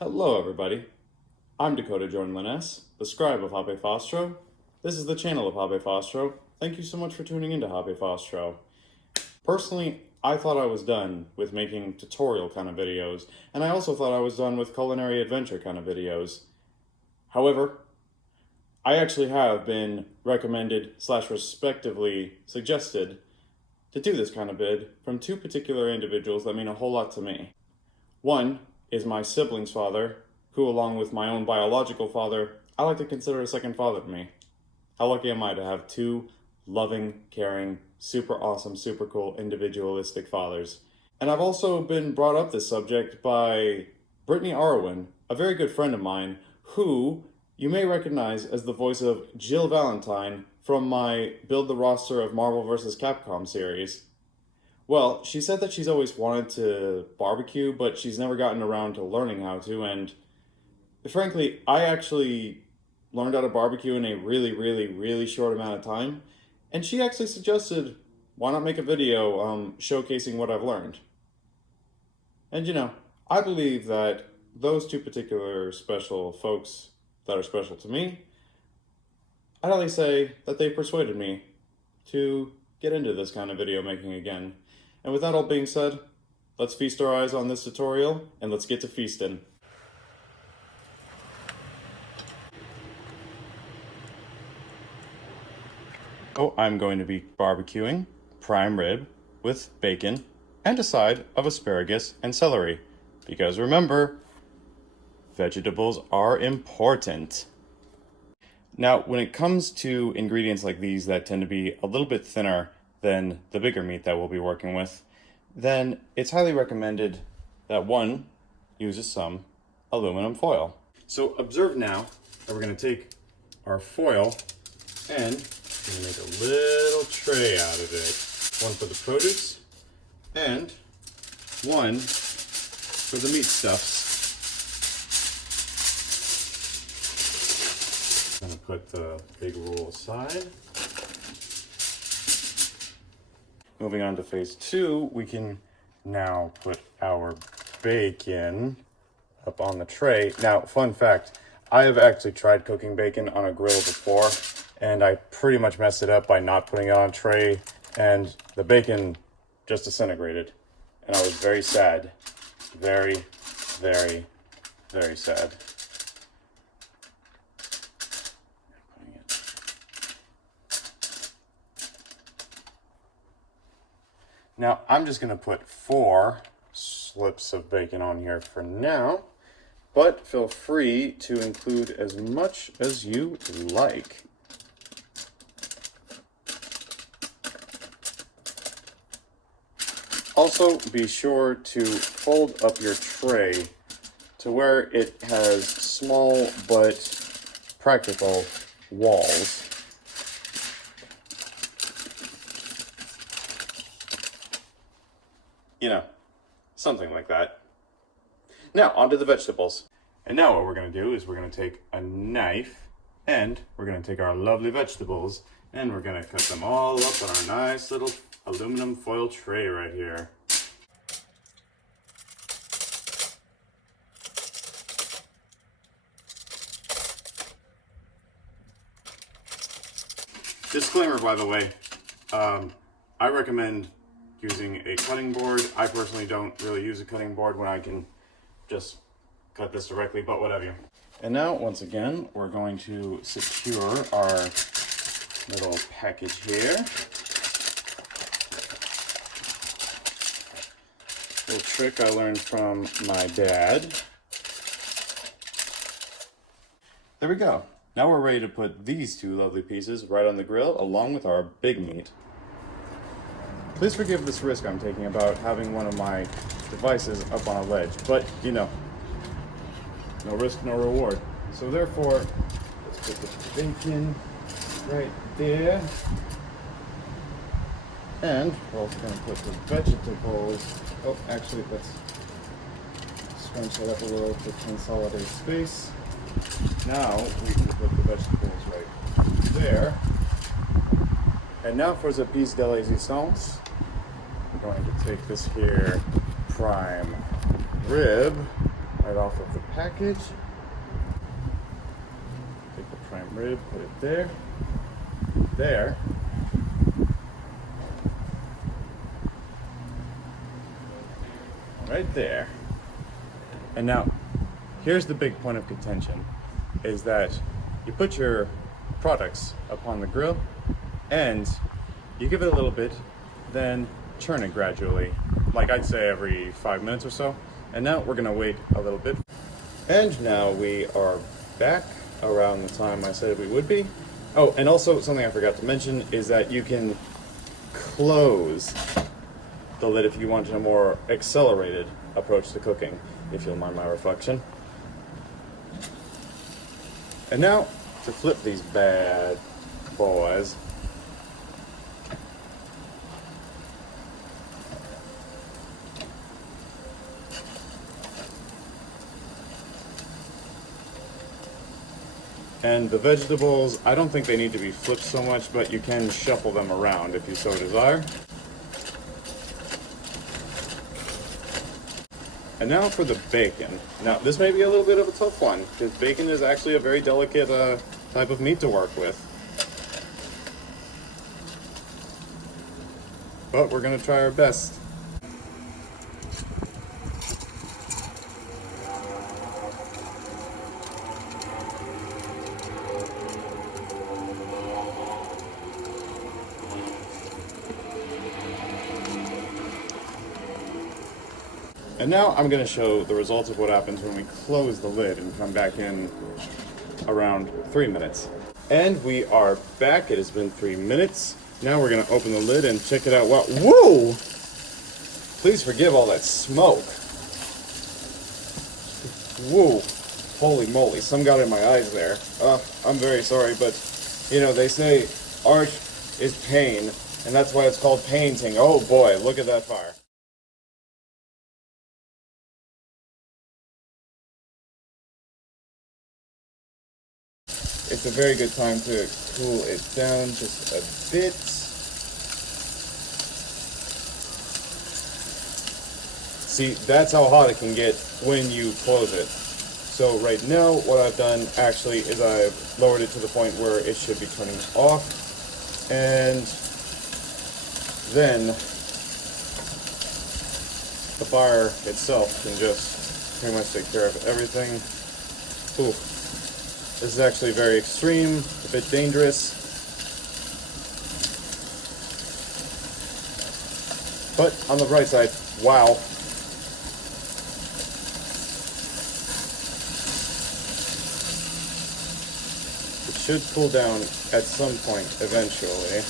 Hello everybody, I'm Dakota Jordan Liness, the scribe of Habe Fostro. This is the channel of Habe Fostro. Thank you so much for tuning into Habe Fostro. Personally, I thought I was done with making tutorial kind of videos, and I also thought I was done with culinary adventure kind of videos. However, I actually have been recommended / respectively suggested to do this kind of vid from two particular individuals that mean a whole lot to me. One is my sibling's father, who along with my own biological father, I like to consider a second father to me. How lucky am I to have two loving, caring, super awesome, super cool, individualistic fathers. And I've also been brought up this subject by Brittany Arwin, a very good friend of mine, who you may recognize as the voice of Jill Valentine from my Build the Roster of Marvel vs. Capcom series. Well, she said that she's always wanted to barbecue, but she's never gotten around to learning how to, and frankly, I actually learned how to barbecue in a really short amount of time, and she actually suggested, why not make a video showcasing what I've learned? And you know, I believe that those two particular special folks that are special to me, I'd only say that they persuaded me to get into this kind of video making again. And with that all being said, let's feast our eyes on this tutorial and let's get to feasting. So I'm going to be barbecuing prime rib with bacon and a side of asparagus and celery. Because remember, vegetables are important. Now, when it comes to ingredients like these that tend to be a little bit thinner than the bigger meat that we'll be working with, then it's highly recommended that one uses some aluminum foil. So observe now that we're going to take our foil and we're going to make a little tray out of it. One for the produce and one for the meat stuffs. I'm going to put the big roll aside. Moving on to phase two, we can now put our bacon up on the tray. Now, fun fact, I have actually tried cooking bacon on a grill before, and I pretty much messed it up by not putting it on a tray, and the bacon just disintegrated. And I was very sad. Very sad. Now, I'm just going to put 4 slips of bacon on here for now, but feel free to include as much as you like. Also, be sure to fold up your tray to where it has small but practical walls. You know, something like that. Now, onto the vegetables. And now what we're going to do is we're going to take a knife and we're going to take our lovely vegetables and we're going to cut them all up on our nice little aluminum foil tray right here. Disclaimer, by the way, I recommend using a cutting board. I personally don't really use a cutting board when I can just cut this directly, but whatever. And now, once again, we're going to secure our little package here. Little trick I learned from my dad. There we go. Now we're ready to put these two lovely pieces right on the grill along with our big meat. Please forgive this risk I'm taking about having one of my devices up on a ledge, but you know, no risk, no reward. So therefore, let's put the bacon right there. And we're also going to put the vegetables. Oh, actually, let's scrunch that up a little to consolidate space. Now we can put the vegetables right there. And now for the piece de résistance. I'm going to take this here prime rib right off of the package. Take the prime rib, put it there, there. Right there. And now, here's the big point of contention, is that you put your products upon the grill and you give it a little bit, then churn it gradually, like I'd say every 5 minutes or so. And now we're gonna wait a little bit. And now we are back around the time I said we would be. Oh, and also something I forgot to mention is that you can close the lid if you want a more accelerated approach to cooking, if you'll mind my reflection. And now, to flip these bad boys. And the vegetables, I don't think they need to be flipped so much, but you can shuffle them around if you so desire. And now for the bacon. Now, this may be a little bit of a tough one, because bacon is actually a very delicate type of meat to work with. But we're gonna try our best. And now I'm going to show the results of what happens when we close the lid and come back in around 3 minutes. And we are back. It has been 3 minutes. Now we're going to open the lid and check it out. Wow. Whoa! Please forgive all that smoke. Whoa. Holy moly. Some got in my eyes there. I'm very sorry, but, you know, they say art is pain, and that's why it's called painting. Oh boy, look at that fire. It's a very good time to cool it down just a bit. See, that's how hot it can get when you close it. So right now, what I've done actually is I've lowered it to the point where it should be turning off. And then the fire itself can just pretty much take care of everything. Ooh. This is actually very extreme, a bit dangerous. But on the bright side, wow. It should cool down at some point eventually.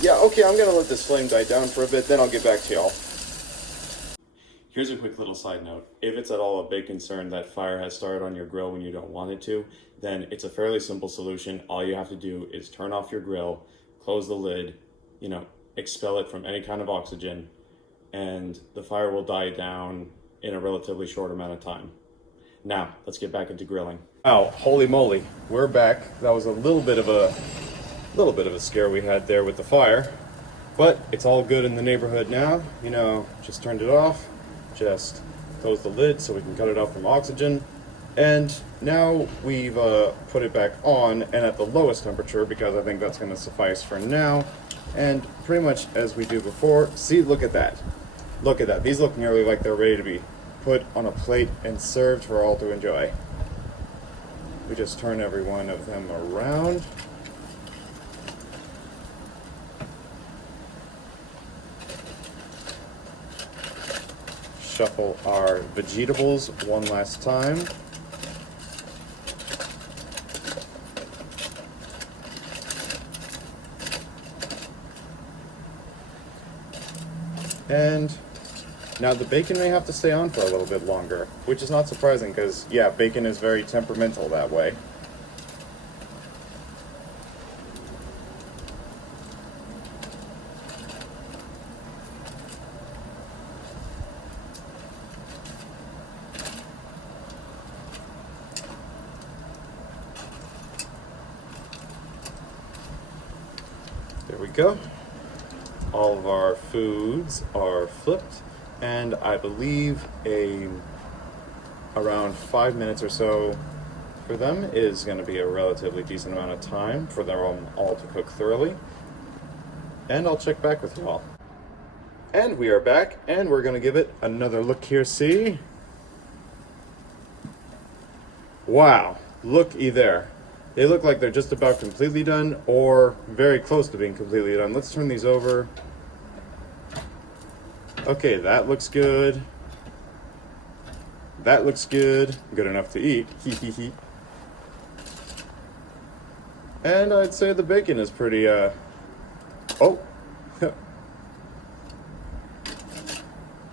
Yeah, okay, I'm gonna let this flame die down for a bit, then I'll get back to y'all. Here's a quick little side note. If it's at all a big concern that fire has started on your grill when you don't want it to, then it's a fairly simple solution. All you have to do is turn off your grill, close the lid, you know, expel it from any kind of oxygen, and the fire will die down in a relatively short amount of time. Now, let's get back into grilling. Wow, holy moly, we're back. That was a little bit of a scare we had there with the fire, but it's all good in the neighborhood now. You know, just turned it off, just closed the lid so we can cut it off from oxygen, and now we've put it back on and at the lowest temperature because I think that's going to suffice for now. And pretty much as we do before, see, look at that. Look at that. These look nearly like they're ready to be put on a plate and served for all to enjoy. We just turn every one of them around. Shuffle our vegetables one last time. And now the bacon may have to stay on for a little bit longer, which is not surprising because, yeah, bacon is very temperamental that way. go. All of our foods are flipped, and I believe around 5 minutes or so for them is going to be a relatively decent amount of time for them all to cook thoroughly. And I'll check back with y'all. And we are back, and we're going to give it another look here. See? Wow, looky there. They look like they're just about completely done or very close to being completely done. Let's turn these over. Okay, that looks good. That looks good. Good enough to eat. Hee hee hee. And I'd say the bacon is pretty, oh.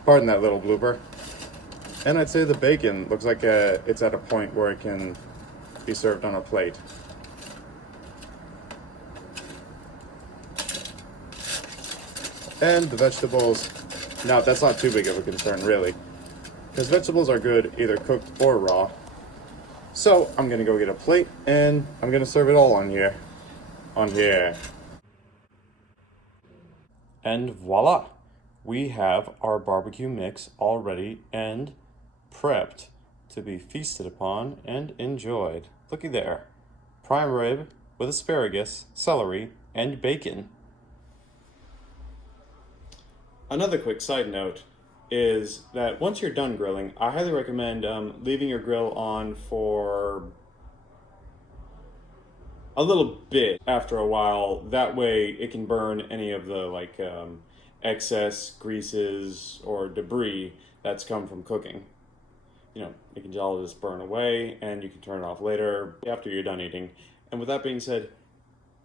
Pardon that little blooper. And I'd say the bacon looks like it's at a point where it can be served on a plate. And the vegetables, now that's not too big of a concern really, because vegetables are good either cooked or raw. So I'm gonna go get a plate and I'm gonna serve it all on here. And voila! We have our barbecue mix all ready and prepped to be feasted upon and enjoyed. Looky there. Prime rib with asparagus, celery, and bacon. Another quick side note is that once you're done grilling, I highly recommend leaving your grill on for a little bit after a while. That way it can burn any of the excess greases or debris that's come from cooking. You know, it can all just burn away and you can turn it off later after you're done eating. And with that being said,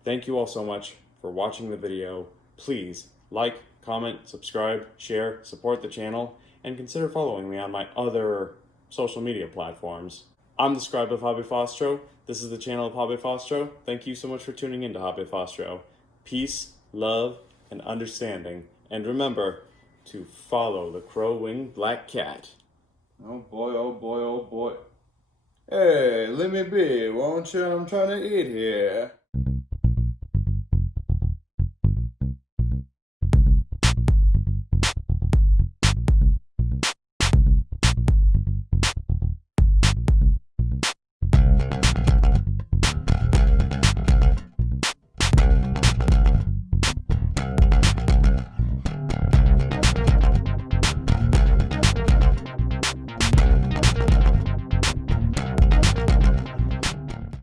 thank you all so much for watching the video. Please like, comment, subscribe, share, support the channel, and consider following me on my other social media platforms. I'm the Scribe of Hobby Fostro. This is the channel of Hobby Fostro. Thank you so much for tuning into Hobby Fostro. Peace, love, and understanding. And remember to follow the crow-winged black cat. Oh boy, oh boy, oh boy. Hey, let me be, won't you? I'm trying to eat here.